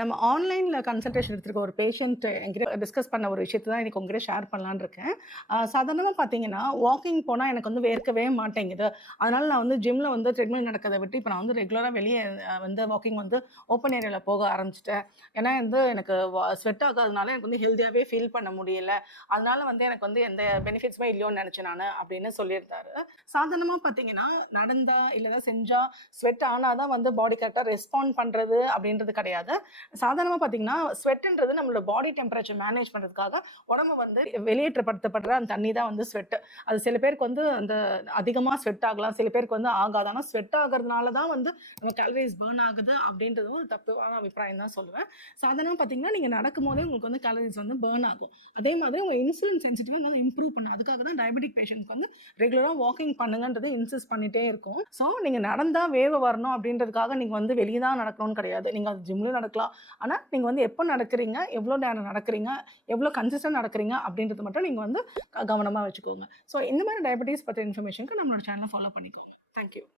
நம்ம ஆன்லைன்ல கன்சல்டேஷன் எடுத்திருக்க ஒரு பேஷண்ட் என்கிட்ட டிஸ்கஸ் பண்ண ஒரு விஷயத்த தான் இன்னைக்கு உங்ககிட்ட ஷேர் பண்ணலான்னு இருக்கேன். சாதாரணமா பார்த்தீங்கன்னா, வாக்கிங் போனா எனக்கு வந்து வேர்க்கவே மாட்டேங்குது. அதனால நான் வந்து ஜிம்ல வந்து ட்ரெட்மில் நடக்கிறத விட்டு, இப்ப நான் வந்து ரெகுலரா வெளிய வந்து வாக்கிங் வந்து ஓப்பன் ஏரியால போக ஆரம்பிச்சுட்டேன். ஏன்னா வந்து எனக்கு ஸ்வெட் ஆகாதனால எனக்கு வந்து ஹெல்தியாவே ஃபீல் பண்ண முடியல. அதனால வந்து எனக்கு வந்து எந்த பெனிஃபிட்ஸுமே இல்லையோன்னு நெனச்சேன் நானு அப்படின்னு சொல்லியிருந்தாரு. சாதாரணமா பார்த்தீங்கன்னா, நடந்தா இல்ல ஏதாவது செஞ்சா ஸ்வெட் ஆனா தான் வந்து பாடி கரெக்ட்டா ரெஸ்பாண்ட் பண்றது அப்படின்றது கிடையாது. சாதாரணமா பார்த்தீங்கன்னா, ஸ்வெட்ன்றது நம்மளோட பாடி டெம்பரேச்சர் மேனேஜ் பண்றதுக்காக உடம்பு வந்து வெளியேற்றப்படுத்தப்படுற அந்த தண்ணி தான் வந்து ஸ்வெட். அது சில பேருக்கு வந்து அந்த அதிகமா ஸ்வெட் ஆகலாம். சில பேருக்கு வந்து ஆகாது. ஆனா ஸ்வெட் ஆகுறதுனால தான் வந்து நம்ம கேலரீஸ் பர்ன் ஆகுது அப்படின்றது ஒரு தப்பான அபிப்பிராயம் தான் சொல்லுவேன். சாதாரணமா பார்த்தீங்கன்னா, நீங்க நடக்கும்போதே உங்களுக்கு வந்து கேலரீஸ் வந்து பர்ன் ஆகும். அதே மாதிரி உங்க இன்சுலின் சென்சிட்டிவ் வந்து இம்ப்ரூவ் பண்ணும். அதுக்காக தான் டயபெட்டிக் பேஷண்ட்க்கு வந்து ரெகுலரா வாக்கிங் பண்ணுங்கன்றத இன்சிஸ்ட் பண்ணிட்டே இருக்கோம். ஸோ நீங்க நடந்தா வேர்வை வரணும் அப்படின்றதுக்காக நீங்க வந்து வெளிய தான் நடக்கணும்னு கிடையாது. நீங்க அது ஜிம்லயும் நடக்கலாம். ஆனா, நீங்க வந்து எப்ப நடக்கிறீங்க? எவ்வளோ நேரம் நடக்கிறீங்க? எவ்வளோ கன்சிஸ்டன்ட் நடக்கிறீங்க? அப்படின்றது மட்டும் நீங்க வந்து கவனமா வச்சுக்கோங்க. ஸோ இந்த மாரி டயபெட்டிஸ் பத்தின இன்ஃபர்மேஷனுக்கு நம்மளோட சேனல ஃபாலோ பண்ணிக்கோங்க. Thank you.